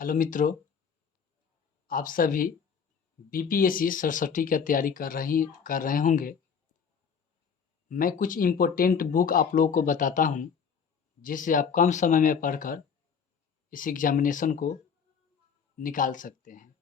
Hello मित्रों, आप सभी बीपीएससी सरस्वती का तैयारी कर रहे होंगे। मैं कुछ इम्पोर्टेंट बुक आप लोगों को बताता हूँ, जिससे आप कम समय में पढ़कर इस एग्जामिनेशन को निकाल सकते हैं।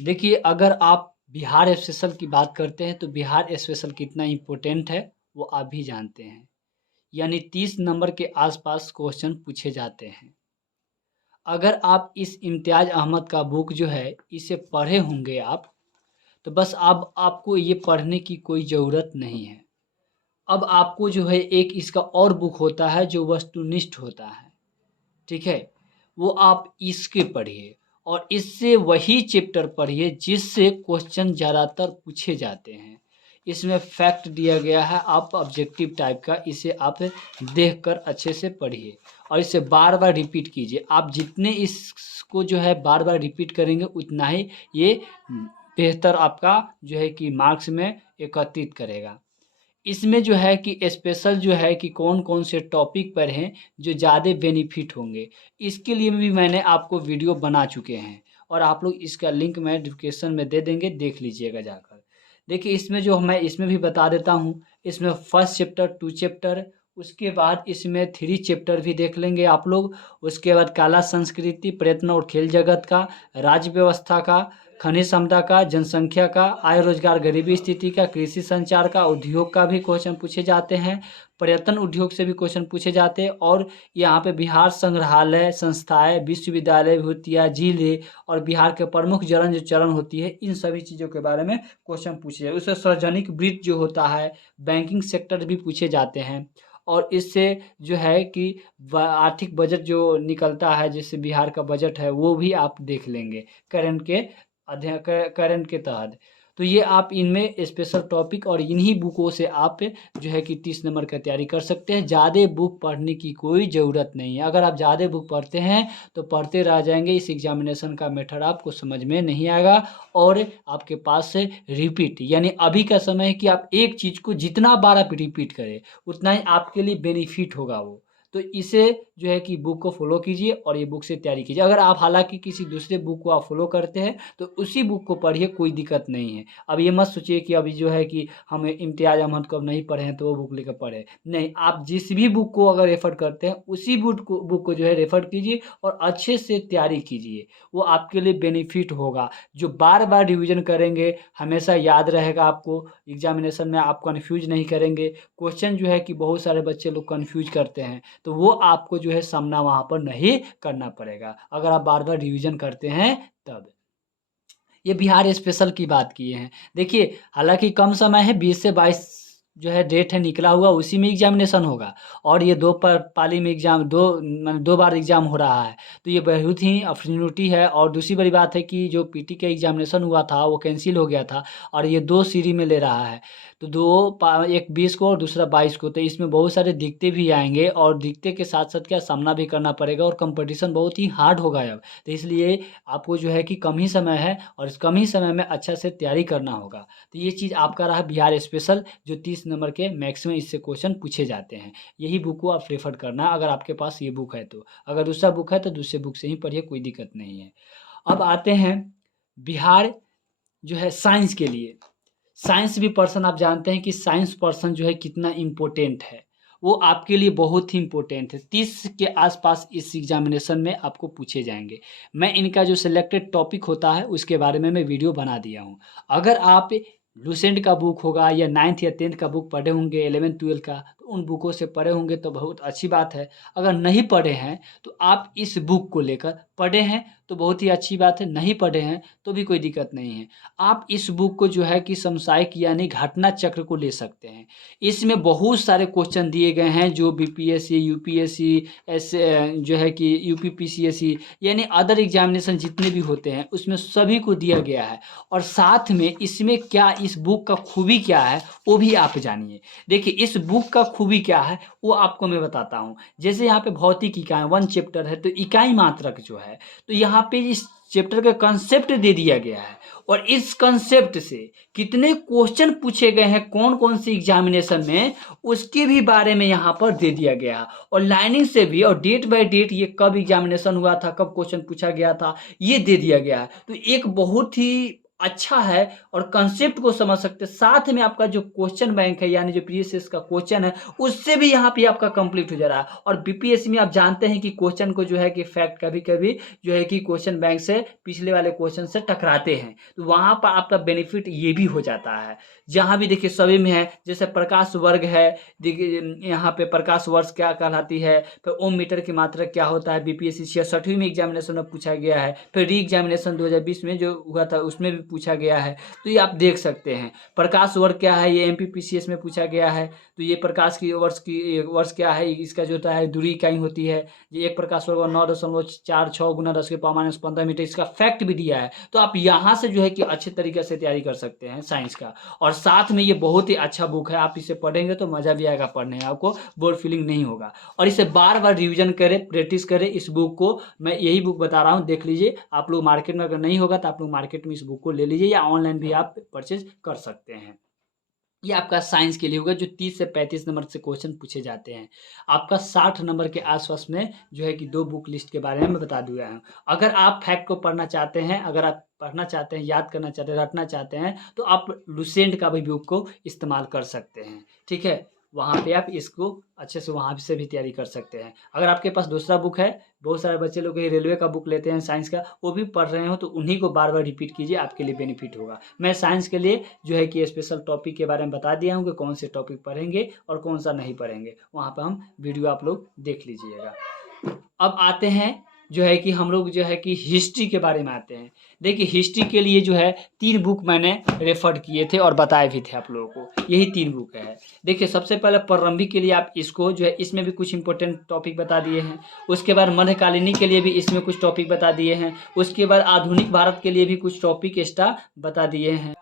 देखिए, अगर आप बिहार स्पेशल की बात करते हैं तो बिहार स्पेशल कितना इम्पोर्टेंट है वो आप भी जानते हैं। यानी 30 नंबर के आसपास क्वेश्चन पूछे जाते हैं। अगर आप इस इम्तियाज़ अहमद का बुक जो है इसे पढ़े होंगे आप, तो बस अब आपको ये पढ़ने की कोई ज़रूरत नहीं है। अब आपको जो है एक इसका और बुक होता है जो वस्तुनिष्ठ होता है, ठीक है? वो आप इसके पढ़िए और इससे वही चैप्टर पढ़िए जिससे क्वेश्चन ज़्यादातर पूछे जाते हैं। इसमें फैक्ट दिया गया है, आप ऑब्जेक्टिव टाइप का, इसे आप देखकर अच्छे से पढ़िए और इसे बार-बार रिपीट कीजिए। आप जितने इसको जो है बार-बार रिपीट करेंगे उतना ही ये बेहतर आपका जो है कि मार्क्स में एकत्रित करेगा। इसमें जो है कि स्पेशल जो है कि कौन-कौन से टॉपिक पर हैं जो ज़्यादा बेनिफिट होंगे, इसके लिए भी मैंने आपको वीडियो बना चुके हैं और आप लोग इसका लिंक मैं डिस्क्रिप्शन में दे देंगे, देख लीजिएगा जाकर। देखिए, इसमें जो मैं इसमें भी बता देता हूँ, इसमें फर्स्ट चैप्टर, 2 चैप्टर, उसके बाद इसमें 3 चैप्टर भी देख लेंगे आप लोग। उसके बाद कला संस्कृति, प्रयत्न और खेल जगत का, राज्य व्यवस्था का, खनिज संपदा का, जनसंख्या का, आय रोजगार गरीबी स्थिति का, कृषि संचार का, उद्योग का भी क्वेश्चन पूछे जाते हैं। पर्यटन उद्योग से भी क्वेश्चन पूछे जाते हैं और यहाँ पे बिहार संग्रहालय, संस्थाएँ, विश्वविद्यालय, विभूतियाँ, जिले और बिहार के प्रमुख जो चरण होती है, इन सभी चीज़ों के बारे में क्वेश्चन पूछे जाए। उससे सार्वजनिक वित्त जो होता है, बैंकिंग सेक्टर भी पूछे जाते हैं और इससे जो है कि आर्थिक बजट जो निकलता है, जैसे बिहार का बजट है, वो भी आप देख लेंगे करंट के करंट के तहत। तो ये आप इनमें स्पेशल टॉपिक और इन्हीं बुकों से आप जो है कि 30 नंबर का तैयारी कर सकते हैं। ज़्यादा बुक पढ़ने की कोई ज़रूरत नहीं है। अगर आप ज़्यादा बुक पढ़ते हैं तो पढ़ते रह जाएंगे, इस एग्जामिनेशन का मेथड आपको समझ में नहीं आएगा और आपके पास से रिपीट, यानी अभी का समय है कि आप एक चीज़ को जितना बार आप रिपीट करें उतना ही आपके लिए बेनिफिट होगा वो। तो इसे जो है कि बुक को फॉलो कीजिए और ये बुक से तैयारी कीजिए। अगर आप हालाँकि किसी दूसरे बुक को आप फॉलो करते हैं तो उसी बुक को पढ़िए, कोई दिक्कत नहीं है। अब ये मत सोचिए कि अभी जो है कि हम इम्तियाज़ अहमद को अब नहीं पढ़े हैं तो वो बुक लेकर पढ़े। नहीं, आप जिस भी बुक को अगर रेफ़र करते हैं उसी बुक को जो है रेफ़र कीजिए और अच्छे से तैयारी कीजिए। वो आपके लिए बेनिफिट होगा। जो बार-बार रिवीज़न करेंगे, हमेशा याद रहेगा आपको, एग्ज़ामिनेशन में आप कन्फ्यूज़ नहीं करेंगे। क्वेश्चन जो है कि बहुत सारे बच्चे लोग कन्फ्यूज़ करते हैं, तो वो आपको जो है सामना वहाँ पर नहीं करना पड़ेगा, अगर आप बार-बार रिवीज़न करते हैं तब। ये बिहार स्पेशल की बात किए हैं। देखिए, हालाँकि कम समय है, 20 से 22 जो है डेट है निकला हुआ, उसी में एग्ज़ामिनेशन होगा और ये 2 पाली में एग्ज़ाम 2 माने 2 बार एग्ज़ाम हो रहा है। तो ये बहुत ही अपॉर्च्युनिटी है और दूसरी बड़ी बात है कि जो पीटी का एग्ज़ामिनेशन हुआ था, वो कैंसल हो गया था और ये 2 सीरी में ले रहा है। तो एक 20 को और दूसरा 22 को, तो इसमें बहुत सारे दिक्कतें भी आएँगे और दिक्कतें के साथ-साथ क्या सामना भी करना पड़ेगा और कॉम्पिटिशन बहुत ही हार्ड होगा अब। तो इसलिए आपको जो है कि कम ही समय है और इस कम ही समय में अच्छा से तैयारी करना होगा। तो ये चीज़ आपका रहा बिहार स्पेशल, जो 30 नंबर के मैक्सिमम इससे क्वेश्चन पूछे जाते हैं। यही बुक को आप रेफ़र करना अगर आपके पास ये बुक है तो। अगर दूसरा बुक है तो दूसरे बुक से ही पढ़िए, कोई दिक्कत नहीं है। अब आते हैं बिहार जो है साइंस के लिए। साइंस भी पर्सन आप जानते हैं कि साइंस पर्सन जो है कितना इम्पोर्टेंट है। वो आपके लिए बहुत ही इम्पोर्टेंट है। 30 के आसपास इस एग्ज़ामिनेशन में आपको पूछे जाएँगे। मैं इनका जो सिलेक्टेड टॉपिक होता है उसके बारे में मैं वीडियो बना दिया हूँ। अगर आप लुसेंट का बुक होगा या 9th या 10th का बुक पढ़े होंगे, 11th-12th का, तो उन बुकों से पढ़े होंगे तो बहुत अच्छी बात है। अगर नहीं पढ़े हैं तो आप इस बुक को लेकर, पढ़े हैं तो बहुत ही अच्छी बात है, नहीं पढ़े हैं तो भी कोई दिक्कत नहीं है। आप इस बुक को जो है कि समसामयिक यानी घटना चक्र को ले सकते हैं। इसमें बहुत सारे क्वेश्चन दिए गए हैं जो बीपीएससी, यूपीएससी, जो है कि यूपीपीसीएससी यानी अदर एग्ज़ामिनेशन जितने भी होते हैं उसमें सभी को दिया गया है और साथ में इसमें क्या, इस बुक का खूबी क्या है वो भी आप जानिए। देखिए, इस बुक का खूबी क्या है वो आपको मैं बताता हूँ। जैसे यहाँ पे भौतिक इकाई 1 चैप्टर है तो इकाई मात्रक जो है, तो यहाँ पे इस चैप्टर का कंसेप्ट दे दिया गया है और इस कंसेप्ट से कितने क्वेश्चन पूछे गए हैं कौन कौन सी एग्जामिनेशन में, उसके भी बारे में यहाँ पर दे दिया गया है और लाइनिंग से भी और डेट बाय डेट ये कब एग्जामिनेशन हुआ था, कब क्वेश्चन पूछा गया था, ये दे दिया गया है। तो एक बहुत ही अच्छा है और कंसेप्ट को समझ सकते हैं। साथ में आपका जो क्वेश्चन बैंक है यानी जो प्रीवियस का क्वेश्चन है उससे भी यहाँ पे आपका कंप्लीट हो जा रहा है। और बीपीएससी में आप जानते हैं कि क्वेश्चन को जो है कि फैक्ट कभी कभी जो है कि क्वेश्चन बैंक से पिछले वाले क्वेश्चन से टकराते हैं, तो वहाँ पर आपका बेनिफिट ये भी हो जाता है। जहाँ भी देखिए सभी में है, जैसे प्रकाश वर्ग है, देखिए यहाँ पे प्रकाश वर्ष क्या कहलाती है, फिर ओम मीटर की मात्रा क्या होता है, बीपीएससी 66वीं में एग्जामिनेशन में पूछा गया है, फिर री एग्जामिनेशन 2020 में जो हुआ था उसमें भी पूछा गया है। तो ये आप देख सकते हैं। प्रकाश वर्ग क्या है, ये एमपीपीसीएस में पूछा गया है। तो ये प्रकाश की वर्ष क्या है, इसका जो होता है दूरी इकाई होती है। ये एक प्रकाश वर्ग 9.46 गुना 10⁻15 मीटर, इसका फैक्ट भी दिया है। तो आप यहाँ से जो है कि अच्छे तरीके से तैयारी कर सकते हैं साइंस का। और साथ में ये बहुत ही अच्छा बुक है, आप इसे पढ़ेंगे तो मज़ा भी आएगा पढ़ने में, आपको बोर फीलिंग नहीं होगा। और इसे बार बार रिवीजन करें, प्रैक्टिस करें। इस बुक को मैं यही बुक बता रहा हूँ, देख लीजिए। आप लोग मार्केट में अगर नहीं होगा तो आप लोग मार्केट में इस बुक को ले लीजिए या ऑनलाइन भी आप परचेज कर सकते हैं। ये आपका साइंस के लिए होगा जो 30 से 35 नंबर से क्वेश्चन पूछे जाते हैं। आपका 60 नंबर के आसपास में जो है कि 2 बुक लिस्ट के बारे में मैं बता दिया हूँ। अगर आप फैक्ट को पढ़ना चाहते हैं, अगर आप पढ़ना चाहते हैं, याद करना चाहते हैं, रटना चाहते हैं, तो आप लुसेंट का भी बुक को इस्तेमाल कर सकते हैं। ठीक है, वहाँ पे आप इसको अच्छे से वहाँ से भी तैयारी कर सकते हैं। अगर आपके पास दूसरा बुक है, बहुत सारे बच्चे लोग ये रेलवे का बुक लेते हैं साइंस का, वो भी पढ़ रहे हो तो उन्हीं को बार बार रिपीट कीजिए, आपके लिए बेनिफिट होगा। मैं साइंस के लिए जो है कि स्पेशल टॉपिक के बारे में बता दिया हूँ कि कौन से टॉपिक पढ़ेंगे और कौन सा नहीं पढ़ेंगे, वहाँ पर हम वीडियो आप लोग देख लीजिएगा। अब आते हैं जो है कि हम लोग जो है कि हिस्ट्री के बारे में आते हैं। देखिए हिस्ट्री के लिए जो है 3 बुक मैंने रेफर किए थे और बताए भी थे आप लोगों को, यही 3 बुक है। देखिए सबसे पहले प्रारंभिक के लिए आप इसको जो है, इसमें भी कुछ इंपॉर्टेंट टॉपिक बता दिए हैं। उसके बाद मध्यकालीनी के लिए भी इसमें कुछ टॉपिक बता दिए हैं। उसके बाद आधुनिक भारत के लिए भी कुछ टॉपिक एक्स्ट्रा बता दिए हैं।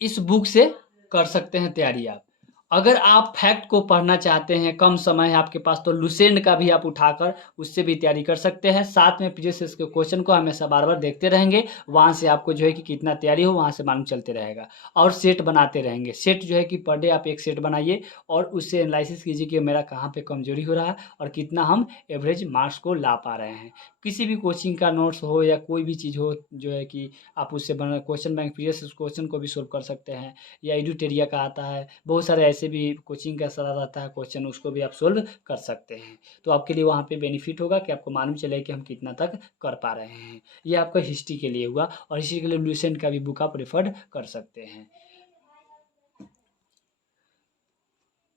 इस बुक से कर सकते हैं तैयारी आप। अगर आप फैक्ट को पढ़ना चाहते हैं, कम समय है आपके पास, तो लुसेंट का भी आप उठाकर उससे भी तैयारी कर सकते हैं। साथ में प्रीवियस के क्वेश्चन को हमेशा बार बार देखते रहेंगे, वहाँ से आपको जो है कि कितना तैयारी हो वहाँ से मालूम चलते रहेगा। और सेट बनाते रहेंगे। सेट जो है कि पर डे आप एक सेट बनाइए और उससे एनालिसिस कीजिए कि मेरा कहाँ पे कमजोरी हो रहा है और कितना हम एवरेज मार्क्स को ला पा रहे हैं। किसी भी कोचिंग का नोट्स हो या कोई भी चीज़ हो जो है कि आप उससे बना क्वेश्चन बैंक प्रीवियस क्वेश्चन को भी सोल्व कर सकते हैं। या एडुटेरिया का आता है, बहुत सारे ऐसे भी कोचिंग का सारा रहता है क्वेश्चन, उसको भी आप सोल्व कर सकते हैं। तो आपके लिए वहाँ पे बेनिफिट होगा कि आपको मालूम चले कि हम कितना तक कर पा रहे हैं। ये आपका हिस्ट्री के लिए हुआ और हिस्ट्री के लिए लुसेंट का भी बुक आप रेफर कर सकते हैं।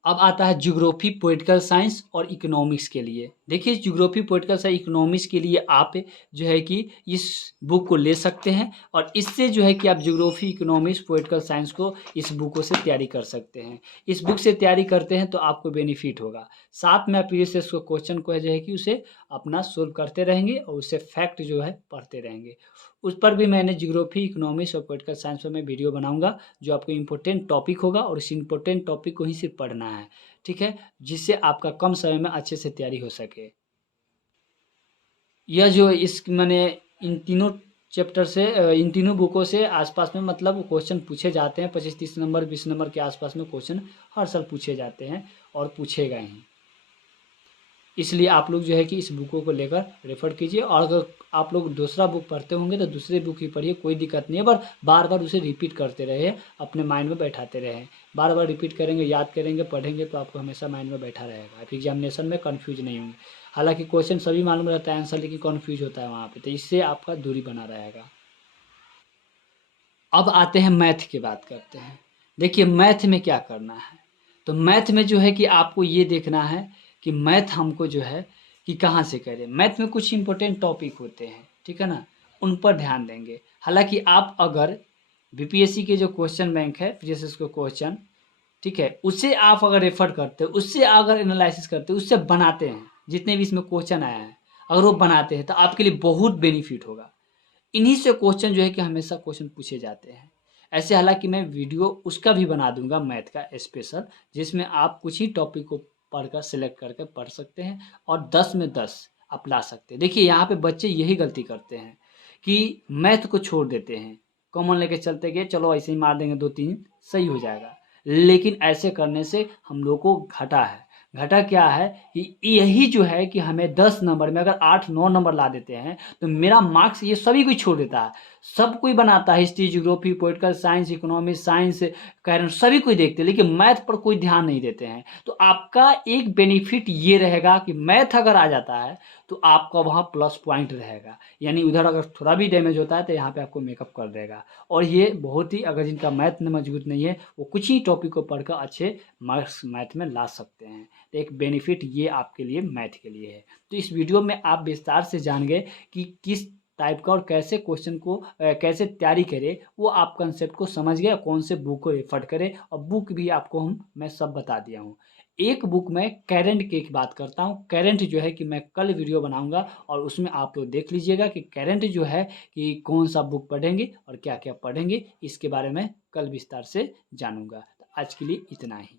अब आता है ज्योग्राफी, पॉलिटिकल साइंस और इकोनॉमिक्स के लिए। देखिए ज्योग्राफी, पॉलिटिकल साइंस, इकोनॉमिक्स के लिए आप जो है कि इस बुक को ले सकते हैं और इससे जो है कि आप ज्योग्राफी, इकोनॉमिक्स, पॉलिटिकल साइंस को इस बुकों से तैयारी कर सकते हैं। इस बुक से तैयारी करते हैं तो आपको बेनिफिट होगा। साथ में आप प्रीवियस क्वेश्चन को जो है कि उसे अपना सोल्व करते रहेंगे और उससे फैक्ट जो है पढ़ते रहेंगे। उस पर भी मैंने ज्योग्राफी, इकोनॉमिक्स और पॉलिटिकल साइंस पर मैं वीडियो बनाऊंगा जो आपको इम्पोर्टेंट टॉपिक होगा और इस इम्पोर्टेंट टॉपिक को ही सिर्फ पढ़ना है। ठीक है, जिससे आपका कम समय में अच्छे से तैयारी हो सके। यह जो इस मैंने इन तीनों चैप्टर से इन तीनों बुकों से आसपास में मतलब क्वेश्चन पूछे जाते हैं। 25-30 नंबर 20 नंबर के आसपास में क्वेश्चन हर साल पूछे जाते हैं और पूछे गए हैं। इसलिए आप लोग जो है कि इस बुकों को लेकर रेफर कीजिए। और अगर आप लोग दूसरा बुक पढ़ते होंगे तो दूसरे बुक ही पढ़िए, कोई दिक्कत नहीं है, पर बार बार उसे रिपीट करते रहे, अपने माइंड में बैठाते रहें। बार बार रिपीट करेंगे, याद करेंगे, पढ़ेंगे तो आपको हमेशा माइंड में बैठा रहेगा, आप एग्जामिनेशन में कन्फ्यूज नहीं होंगे। हालांकि क्वेश्चन सभी मालूम रहता है आंसर, लेकिन कन्फ्यूज होता है वहाँ पर, तो इससे आपका दूरी बना रहेगा। अब आते हैं मैथ की बात करते हैं। देखिए मैथ में क्या करना है, तो मैथ में जो है कि आपको ये देखना है कि मैथ हमको जो है कि कहाँ से करें। मैथ में कुछ इंपॉर्टेंट टॉपिक होते हैं, ठीक है ना, उन पर ध्यान देंगे। हालांकि आप अगर बीपीएससी के जो क्वेश्चन बैंक है, प्रीवियस को क्वेश्चन, ठीक है, उससे आप अगर रेफर करते हो, उससे अगर एनालिसिस करते हो, उससे बनाते हैं, जितने भी इसमें क्वेश्चन आया है अगर वो बनाते हैं तो आपके लिए बहुत बेनिफिट होगा। इन्हीं से क्वेश्चन जो है कि हमेशा क्वेश्चन पूछे जाते हैं। ऐसे हालांकि मैं वीडियो उसका भी बना दूंगा मैथ का स्पेशल, जिसमें आप कुछ ही टॉपिक को पढ़कर सिलेक्ट करके पढ़ सकते हैं और 10 में 10 आप ला सकते हैं। देखिए यहाँ पे बच्चे यही गलती करते हैं कि मैथ को छोड़ देते हैं, कॉमन लेके चलते गए, चलो ऐसे ही मार देंगे 2-3 सही हो जाएगा। लेकिन ऐसे करने से हम लोग को घाटा है। घाटा क्या है कि यही जो है कि हमें 10 नंबर में अगर 8-9 नंबर ला देते हैं तो मेरा मार्क्स ये सभी कोई छोड़ देता है। सब कोई बनाता है, history, geography, political science, economics, science, current सभी कोई देखते हैं, लेकिन मैथ पर कोई ध्यान नहीं देते हैं। तो आपका एक बेनिफिट ये रहेगा कि मैथ अगर आ जाता है तो आपका वहाँ प्लस पॉइंट रहेगा, यानी उधर अगर थोड़ा भी डैमेज होता है तो यहाँ पे आपको मेकअप कर देगा। और ये बहुत ही, अगर जिनका मैथ में मजबूत नहीं है वो कुछ ही टॉपिक को पढ़कर अच्छे मार्क्स मैथ में ला सकते हैं। तो एक बेनिफिट ये आपके लिए मैथ के लिए है। तो इस वीडियो में आप विस्तार से जान गए कि किस टाइप का और कैसे क्वेश्चन को कैसे तैयारी करें, वो आप कंसेप्ट को समझ गए, कौन से बुक को रेफर करें, और बुक भी आपको मैं सब बता दिया हूँ। एक बुक में करंट की एक बात करता हूँ, करंट जो है कि मैं कल वीडियो बनाऊंगा और उसमें आप लोग देख लीजिएगा कि करंट जो है कि कौन सा बुक पढ़ेंगे और क्या क्या पढ़ेंगे, इसके बारे में कल विस्तार से जानूंगा। तो आज के लिए इतना ही।